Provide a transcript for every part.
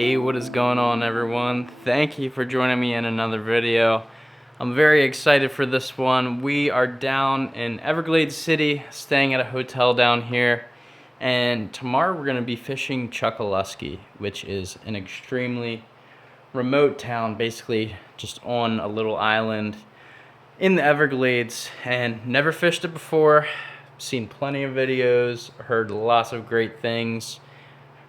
Hey, what is going on, everyone? Thank you for joining me in another video. I'm very excited for this one. We are down in Everglades City, staying at a hotel down here, and tomorrow we're going to be fishing Chokoloskee, which is an extremely remote town, basically just on a little island in the Everglades, and never fished it before. Seen plenty of videos, heard lots of great things.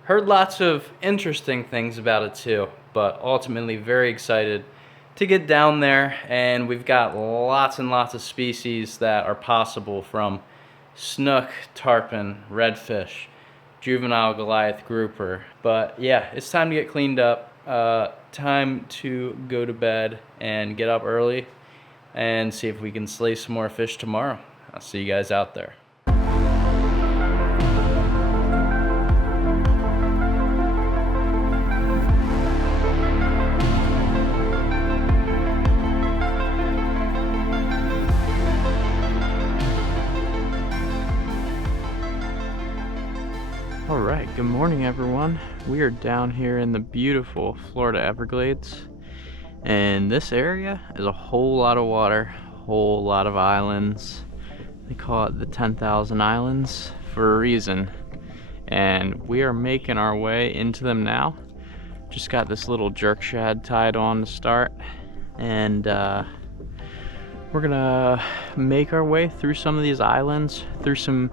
Heard lots of interesting things about it too, but ultimately very excited to get down there. And we've got lots and lots of species that are possible, from snook, tarpon, redfish, juvenile Goliath grouper. But yeah, it's time to get cleaned up. Time to go to bed and get up early and see if we can slay some more fish tomorrow. I'll see you guys out there. Alright, good morning everyone. We are down here in the beautiful Florida Everglades, and this area is a whole lot of water, a whole lot of islands. They call it the 10,000 Islands for a reason, and we are making our way into them now. Just got this little jerk shad tied on to start, and we're gonna make our way through some of these islands, through some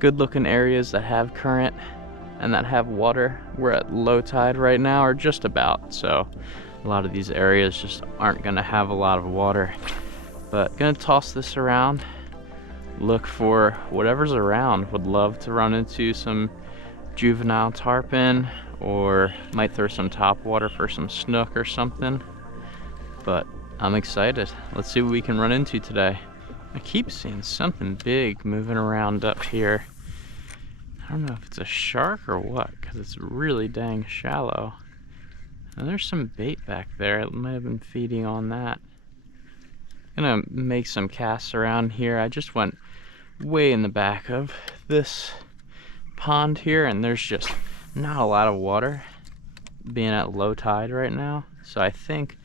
good looking areas that have current and that have water. We're at low tide right now, or just about, so a lot of these areas just aren't gonna have a lot of water. But gonna toss this around, look for whatever's around. Would love to run into some juvenile tarpon, or might throw some top water for some snook or something. But I'm excited. Let's see what we can run into today. I keep seeing something big moving around up here. I don't know if it's a shark or what, because it's really dang shallow. And there's some bait back there. It might have been feeding on that. Gonna make some casts around here. I just went way in the back of this pond here, and there's just not a lot of water, being at low tide right now. So I think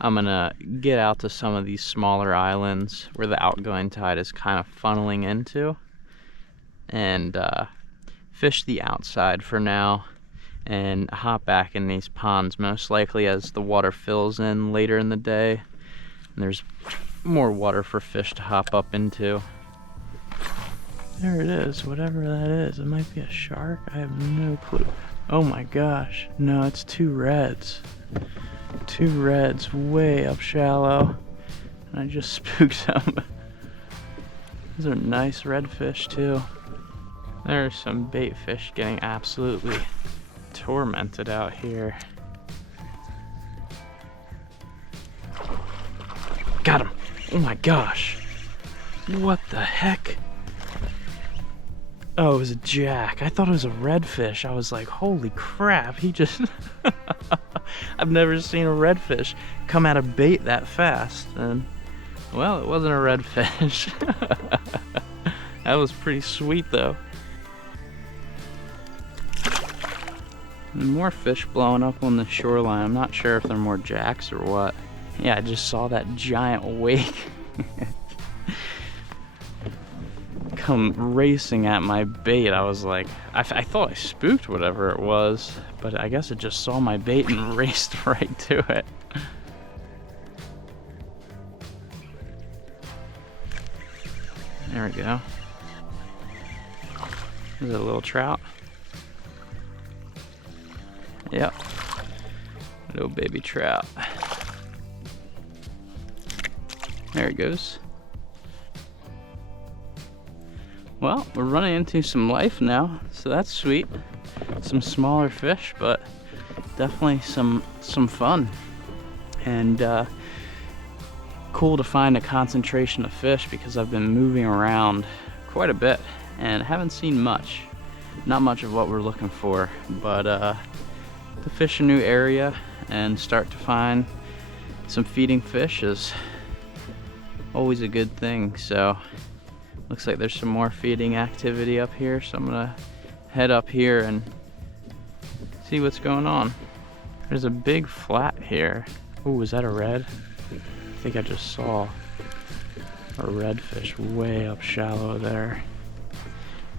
I'm gonna get out to some of these smaller islands where the outgoing tide is kind of funneling into, and fish the outside for now and hop back in these ponds most likely as the water fills in later in the day and there's more water for fish to hop up into. There it is, whatever that is. It might be a shark. I have no clue. Oh my gosh, no, it's two reds. Two reds way up shallow, and I just spooked them. These are nice redfish too. There's some bait fish getting absolutely tormented out here. Got him! Oh my gosh! What the heck? Oh, it was a jack. I thought it was a redfish. I was like, holy crap, he just... I've never seen a redfish come out of bait that fast. And, well, it wasn't a redfish. That was pretty sweet though. More fish blowing up on the shoreline. I'm not sure if they're more jacks or what. Yeah, I just saw that giant wake come racing at my bait. I was like, I thought I spooked whatever it was, but I guess it just saw my bait and raced right to it. There we go. Is it a little trout? Yep, little baby trout. There it goes. Well, we're running into some life now, so that's sweet. Some smaller fish, but definitely some fun. And cool to find a concentration of fish, because I've been moving around quite a bit and haven't seen much. Not much of what we're looking for, but to fish a new area and start to find some feeding fish is always a good thing. So looks like there's some more feeding activity up here, so I'm gonna head up here and see what's going on. There's a big flat here. Ooh, is that a red? I think I just saw a redfish way up shallow there.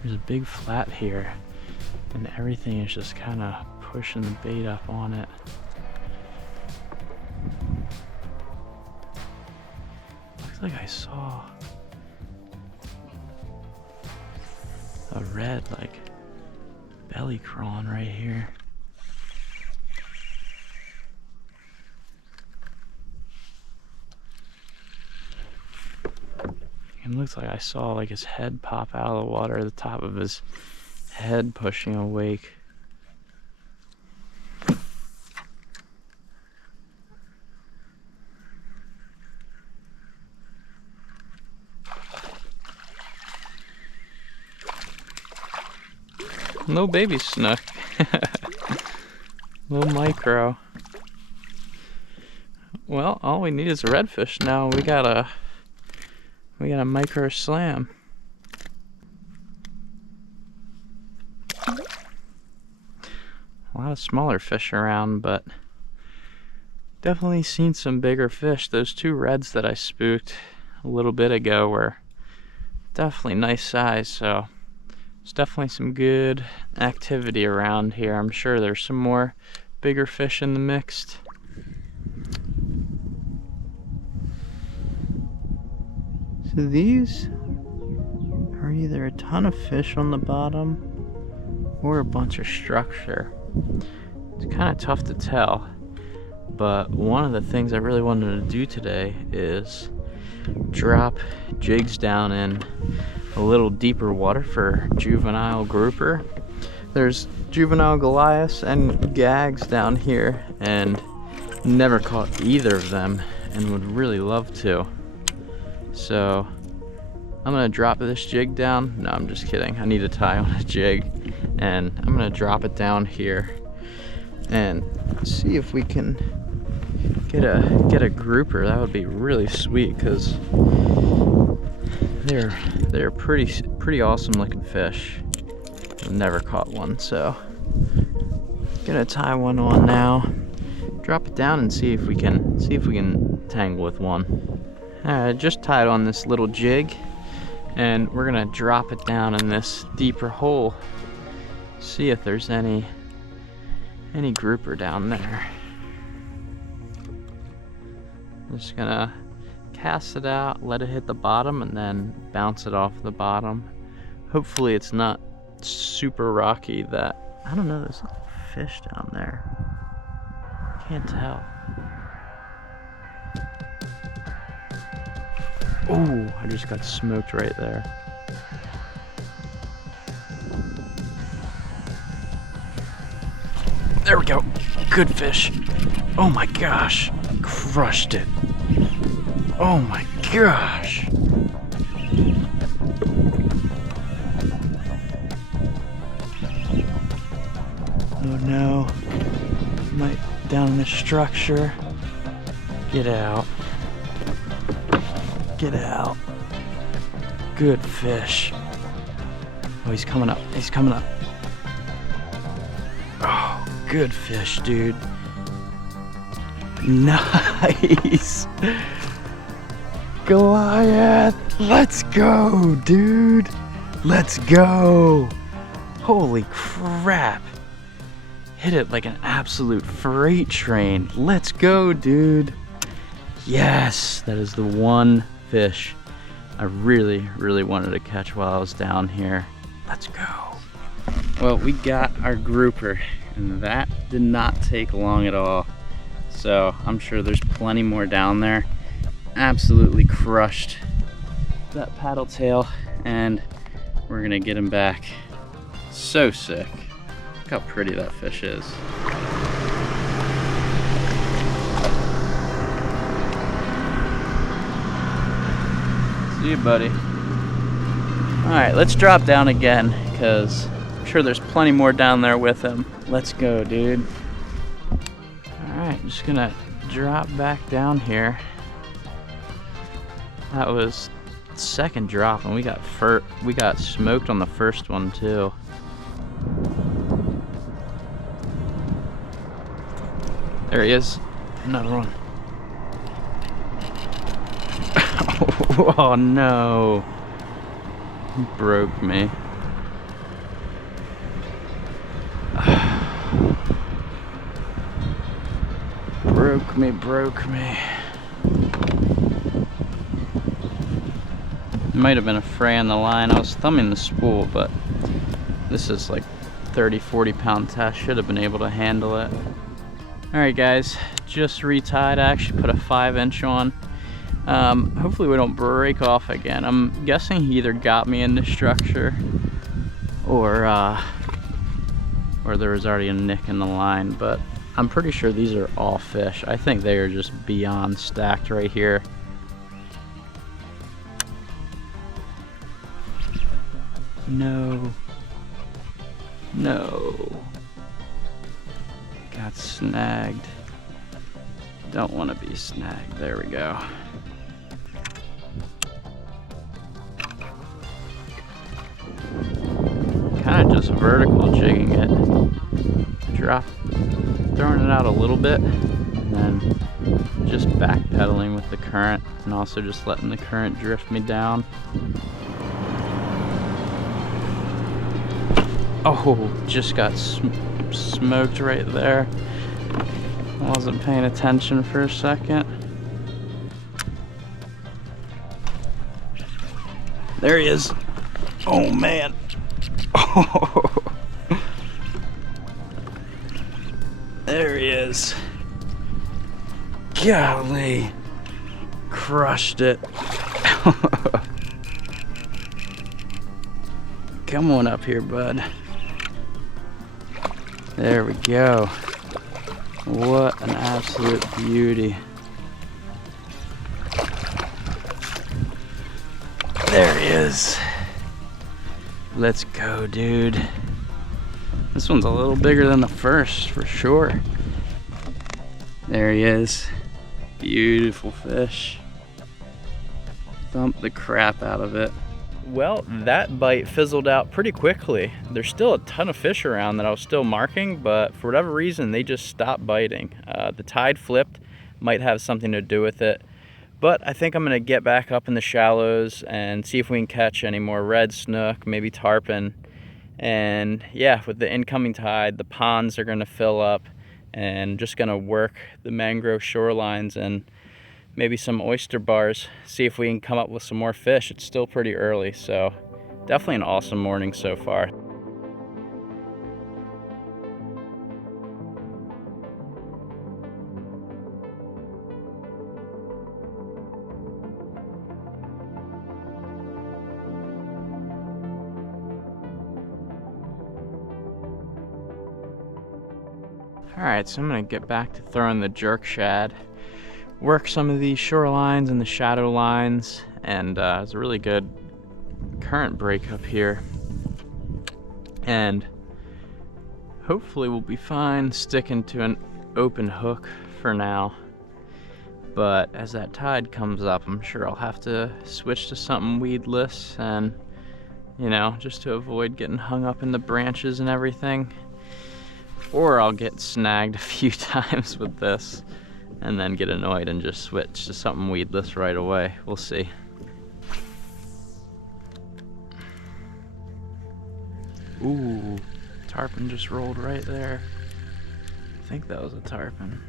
There's a big flat here, and everything is just kind of pushing the bait up on it. Looks like I saw a red, like, belly crawling right here. It looks like I saw like his head pop out of the water, the top of his head pushing a wake. No baby snook. Little micro. Well, all we need is a redfish now. We got a micro slam. A lot of smaller fish around, but definitely seen some bigger fish. Those two reds that I spooked a little bit ago were definitely nice size, so there's definitely some good activity around here. I'm sure there's some more bigger fish in the mix. So these are either a ton of fish on the bottom or a bunch of structure. It's kind of tough to tell, but one of the things I really wanted to do today is drop jigs down in a little deeper water for juvenile grouper. There's juvenile Goliaths and gags down here, and never caught either of them and would really love to. So I'm gonna drop this jig down. No, I'm just kidding. I need to tie on a jig, and I'm gonna drop it down here and see if we can get a grouper. That would be really sweet, because they're pretty awesome looking fish. I've never caught one, so gonna tie one on now, drop it down, and see if we can tangle with one. I just tied on this little jig, and we're gonna drop it down in this deeper hole, see if there's any grouper down there. I'm just gonna cast it out, let it hit the bottom, and then bounce it off the bottom. Hopefully it's not super rocky. That, I don't know, there's a little fish down there. Can't tell. Oh, I just got smoked right there. There we go. Good fish. Oh my gosh. Crushed it. Oh my gosh. Oh no. Might down in the structure. Get out. Get out. Good fish. Oh, he's coming up. He's coming up. Oh, good fish, dude. Nice. Goliath. Let's go, dude. Let's go. Holy crap. Hit it like an absolute freight train. Let's go, dude. Yes, that is the one fish I really wanted to catch while I was down here. Let's go. Well, we got our grouper, and that did not take long at all. So I'm sure there's plenty more down there. Absolutely crushed that paddle tail, and we're gonna get him back. So sick. Look how pretty that fish is. See you, buddy. Alright, let's drop down again, because I'm sure there's plenty more down there with him. Let's go, dude. Alright, just gonna drop back down here. That was second drop, and we got smoked on the first one too. There he is. Another one. Oh no. He broke me. Broke me. It might have been a fray on the line. I was thumbing the spool, but this is like 30-40 pound test. Should have been able to handle it. Alright guys, just retied. I actually put a 5-inch on. Hopefully we don't break off again. I'm guessing he either got me in the structure or there was already a nick in the line, but I'm pretty sure these are all fish. I think they are just beyond stacked right here. No. Got snagged. Don't want to be snagged. There we go. Kind of just vertical jigging it. Throwing it out a little bit, and then just backpedaling with the current, and also just letting the current drift me down. Oh, just got smoked right there. I wasn't paying attention for a second. There he is. Oh man. Oh. There he is. Golly. Crushed it. Come on up here, bud. There we go. What an absolute beauty. There he is. Let's go, dude. This one's a little bigger than the first, for sure. There he is. Beautiful fish. Thump the crap out of it. Well, that bite fizzled out pretty quickly. There's still a ton of fish around that I was still marking, but for whatever reason, they just stopped biting. The tide flipped, might have something to do with it. But I think I'm gonna get back up in the shallows and see if we can catch any more red snook, maybe tarpon. And yeah, with the incoming tide, the ponds are gonna fill up, and just gonna work the mangrove shorelines and maybe some oyster bars, see if we can come up with some more fish. It's still pretty early, so definitely an awesome morning so far. Alright, so I'm gonna get back to throwing the jerk shad. Work some of these shorelines and the shadow lines, and it's a really good current break up here, and hopefully we'll be fine sticking to an open hook for now. But as that tide comes up, I'm sure I'll have to switch to something weedless, and you know, just to avoid getting hung up in the branches and everything, or I'll get snagged a few times with this and then get annoyed and just switch to something weedless right away. We'll see. Ooh, tarpon just rolled right there. I think that was a tarpon.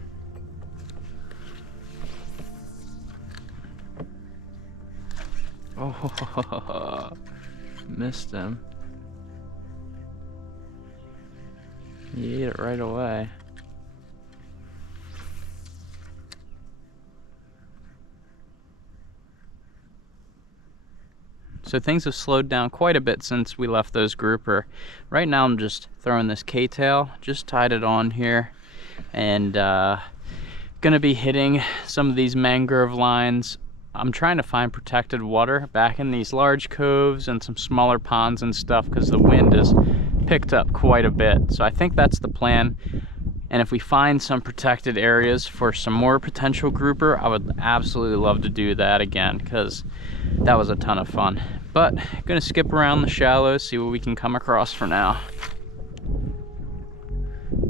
Oh, missed him. He ate it right away. So things have slowed down quite a bit since we left those grouper. Right now I'm just throwing this K-tail, just tied it on here, and gonna be hitting some of these mangrove lines. I'm trying to find protected water back in these large coves and some smaller ponds and stuff, because the wind has picked up quite a bit. So I think that's the plan. And if we find some protected areas for some more potential grouper, I would absolutely love to do that again, because that was a ton of fun. But gonna skip around the shallows, see what we can come across for now.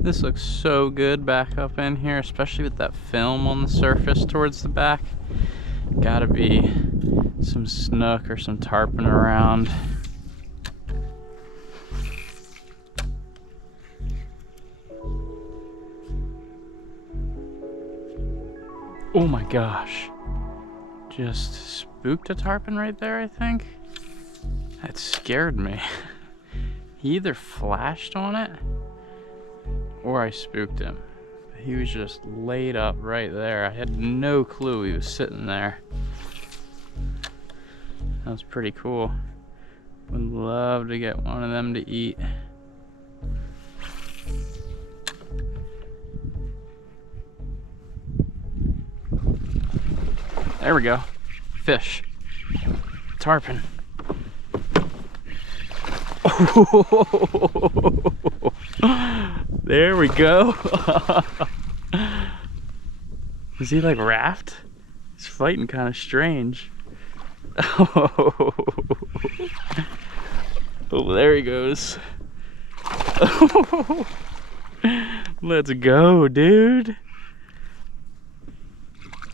This looks so good back up in here, especially with that film on the surface towards the back. Gotta be some snook or some tarpon around. Oh my gosh. Just spooked a tarpon right there, I think. That scared me. He either flashed on it or I spooked him. He was just laid up right there. I had no clue he was sitting there. That was pretty cool. Would love to get one of them to eat. There we go. Fish. Tarpon. There we go. Is he like raft? He's fighting kind of strange. Oh, there he goes. Let's go, dude.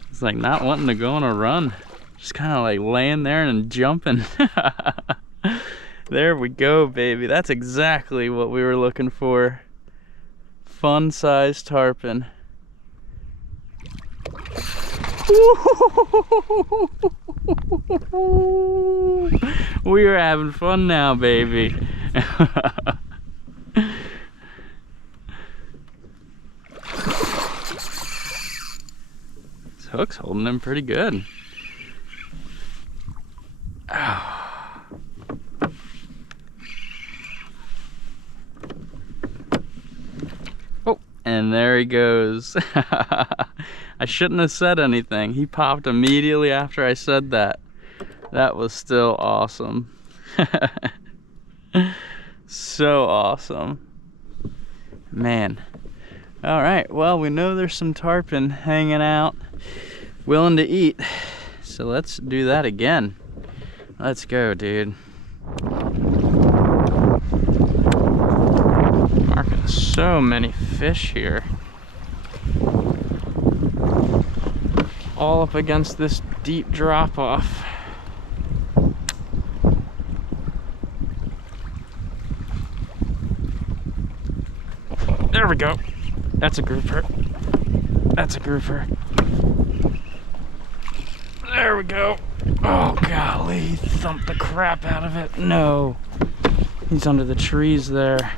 It's like not wanting to go on a run. Just kind of like laying there and jumping. There we go, baby. That's exactly what we were looking for. Fun-sized tarpon. We are having fun now, baby. This hook's holding him pretty good. Oh, and there he goes. I shouldn't have said anything. He popped immediately after I said that. That was still awesome. So awesome. Man. Alright, well, we know there's some tarpon hanging out, willing to eat. So let's do that again. Let's go, dude. Marking so many fish here. All up against this deep drop off. There we go. That's a grouper. That's a grouper. There we go. Oh golly, he thumped the crap out of it. No. He's under the trees there.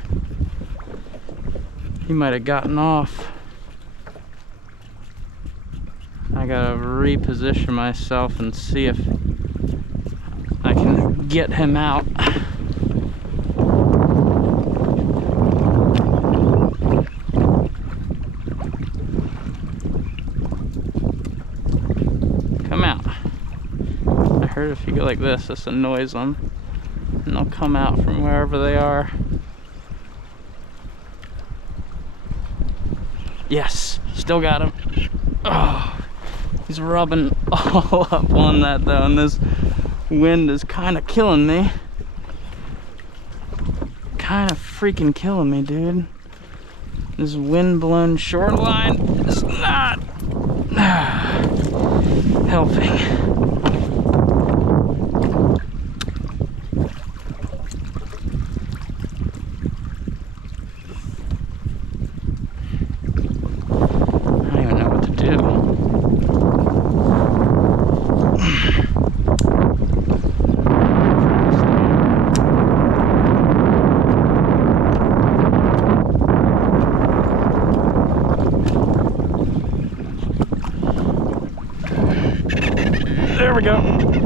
He might have gotten off. I gotta reposition myself and see if I can get him out. Come out. I heard if you go like this annoys them, and they'll come out from wherever they are. Yes, still got him. Oh. He's rubbing all up on that though, and this wind is kind of killing me. Kind of freaking killing me, dude. This wind-blown shoreline is not helping. There we go.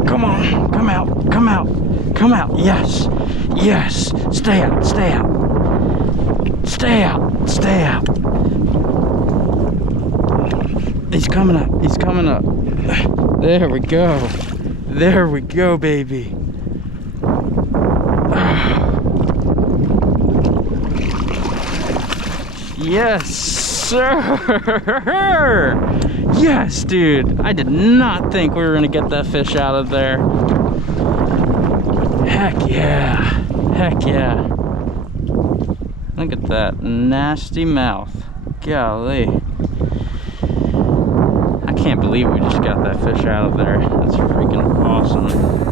Come on. Come out. Come out. Come out. Yes. Yes. Stay out. Stay out. Stay out. Stay out. He's coming up. He's coming up. There we go. There we go, baby. Yes, sir. Yes, dude. I did not think we were gonna get that fish out of there. Heck yeah. Heck yeah. Look at that nasty mouth. Golly. I can't believe we just got that fish out of there. That's freaking awesome.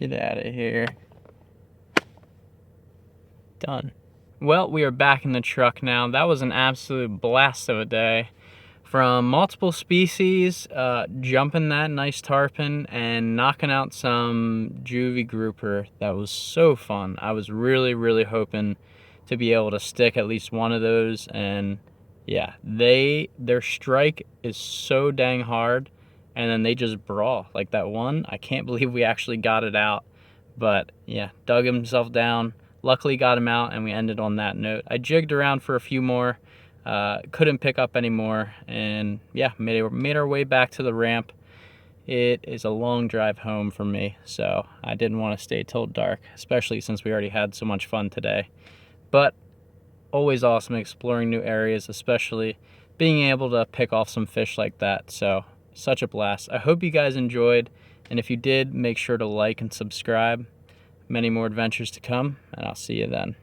Get out of here. Done. Well, we are back in the truck now. That was an absolute blast of a day. From multiple species, jumping that nice tarpon, and knocking out some juvie grouper. That was so fun. I was really hoping to be able to stick at least one of those, and yeah, their strike is so dang hard, and then they just brawl. Like that one, I can't believe we actually got it out, but yeah, dug himself down. Luckily got him out, and we ended on that note. I jigged around for a few more, couldn't pick up anymore, and yeah, made our way back to the ramp. It is a long drive home for me, so I didn't want to stay till dark, especially since we already had so much fun today. But always awesome exploring new areas, especially being able to pick off some fish like that. So such a blast. I hope you guys enjoyed, and if you did, make sure to like and subscribe. Many more adventures to come, and I'll see you then.